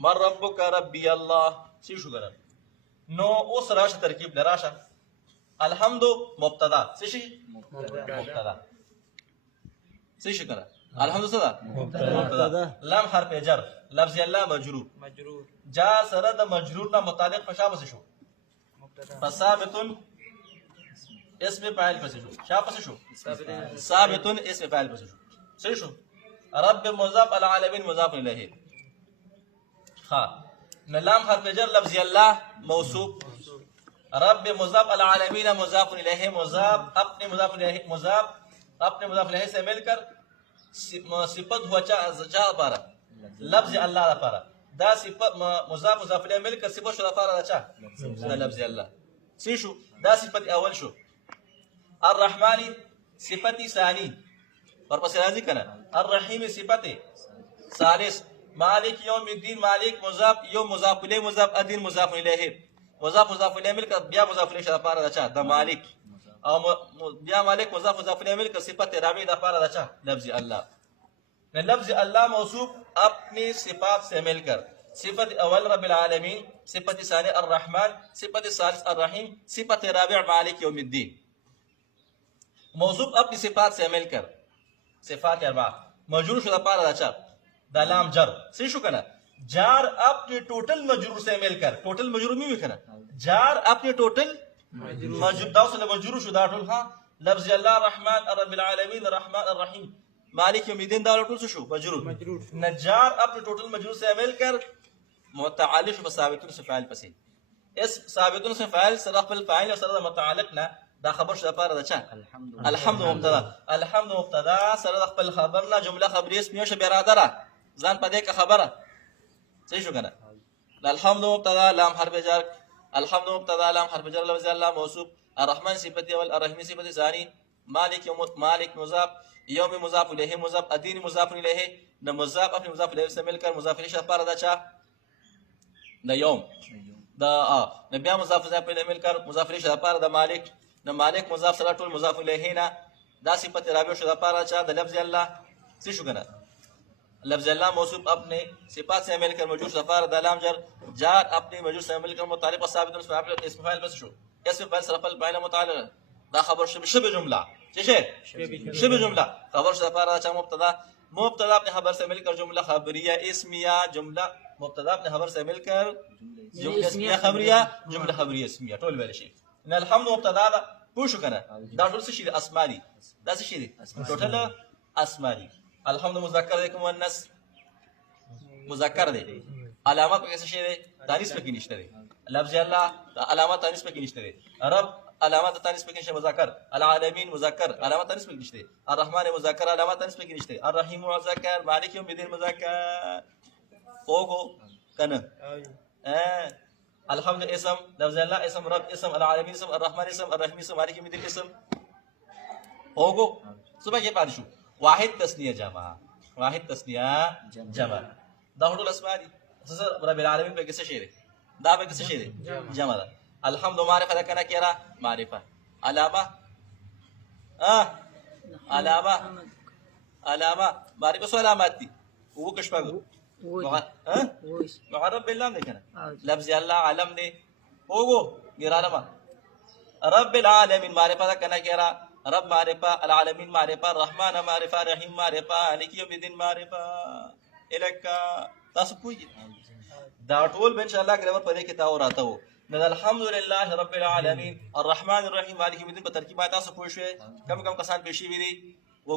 من ربک ربی الله سی شو کنه نو اوس راشه ترکیب لراشه الحمد مبتدا څه شي مبتدا څه شي کنه الحمد صدا مبتدا لام حرف جر لفظ الله مجرور جا سره د مجرور نه متعلق فشابه شو فثابت اسم فاعل پس شو شا پس شو ثابت اسم فاعل پس شو صحیح شو رب مضاف العالمین مضاف الیه ها لام حرف جر لفظ الله موصوف رب مضاف العالمین مضاف الیه مضاف اپنے مضاف الیه سے مل کر صفت ہوا چا پارا لفظ اللہ پارا دا صفت مضاف الیه مل کر صفت شو پارا چا لفظ اللہ سی شو دا صفت اول شو الرحمن صفت ثانی اور پس راضی کنا الرحیم صفت ثالث مالک یوم الدین مالک مضاف یوم مضاف الیہ مضاف الدین مضاف الیہ مضاف الیہ مل کر بیا مضاف الیہ شدا پارا چا دا مالک او بیا مالک مضاف الیہ مل کر صفت رابع دا پارا چا لفظ اللہ لفظ اللہ موصوف اپنی صفات سے مل کر صفت اول رب العالمین صفت ثانی الرحمن صفت ثالث الرحیم صفت رابع مالک یوم الدین موصوف اپنی صفات سے مل کر صفات اربع مجرور شدہ پارا اچھا دا لام جر صحیح شو کنا جار اپنے ٹوٹل مجرور سے مل کر ٹوٹل مجرور میں بھی کنا جار اپنے ٹوٹل مجرور دا سے مجرور شدہ ٹول ہاں لفظ اللہ الرحمن رب العالمین الرحمن الرحیم مالک یوم الدین دا ٹول سے شو مجرور نجار اپنے ٹوٹل مجرور سے مل کر متعلق بثابتون سے فاعل پسین اس ثابتون سے فاعل صرف الفاعل اور صرف متعلق نہ دا خبر شو پارا دا چا الحمد مبتدا الحمد مبتدا سره د خپل خبر نه جمله خبری اسمیه شه برادره ځان پدې کا خبره صحیح شو کنه الحمد مبتدا لام حرف جر الحمد مبتدا لام حرف جر لفظ الله موصوف الرحمن صفت اول الرحیم صفت ثانی مالک یوم مالک مضاف یوم مضاف الیہ مضاف الدین مضاف الیہ نہ مضاف اپنے مضاف الیہ سے مل کر مضاف الیہ پارا دا چا دا یوم دا نبی مضاف الیہ مل کر مضاف الیہ پارا دا مالک نہ مالک مضاف سره ټول مضاف الیه نه دا صفت رابع شو دا پارا چا د لفظ الله څه شو کنه لفظ الله موصوف اپنے صفات سے مل کر موجود صفار د لام جر جار اپنے موجود سے مل کر متعلق ثابت اسم فاعل بس شو اسم فاعل صرف الفاعل متعلق دا خبر شبه جمله څه شبه جمله خبر صفار چا مبتدا اپنے خبر سے مل کر جملہ خبریہ اسمیہ جملہ مبتدا اپنے خبر سے مل کر جملہ اسمیہ خبریہ جملہ خبریہ اسمیہ ټول ویل شي ان الحمد مبتدا پوه شو کنه دا ټول څه شي اسماء دي دا څه شي دي ټوټل اسماء دي الحمد مذکر دی که مؤنث مذکر دی علامه په څه شي دی تانیث پکې نشته دی لفظ الله علامه تانیث پکې نشته دی رب علامه تانیث پکې نشته مذکر العالمین مذکر علامه تانیث پکې نشته الرحمن مذکر علامه تانیث پکې نشته الرحیم مذکر مالک یوم الدین مذکر اوغو کنه الحمد اسم لفظ اللہ اسم رب اسم العالمین اسم الرحمن اسم الرحیم اسم مالک یوم الدین اسم ہوگو صبح کے بعد شو واحد تسنیہ جمع دا ټول اسماء دي رب العالمین په کیسه شی دی دا په کیسه شی دی جمع ده الحمد معرفه ده کنه کیرا معرفه علامه معرفه سو علامات دي وہ کشپاگو معرب باللام دے کنا لفظ اللہ علم دے ہوگو گرانما رب العالمین معرفہ دا کنا کہرا رب معرفہ العالمین معرفہ الرحمن معرفہ رحیم معرفہ مالک یوم الدین معرفہ الکا تاسو پوئی دا ټول به انشاءاللہ گرامر پدې کې تاو راته وو نو الحمدلله رب العالمین الرحمن الرحیم مالک یوم الدین په ترکیبات تاسو پوه شئ کم کسان پېښې وي دي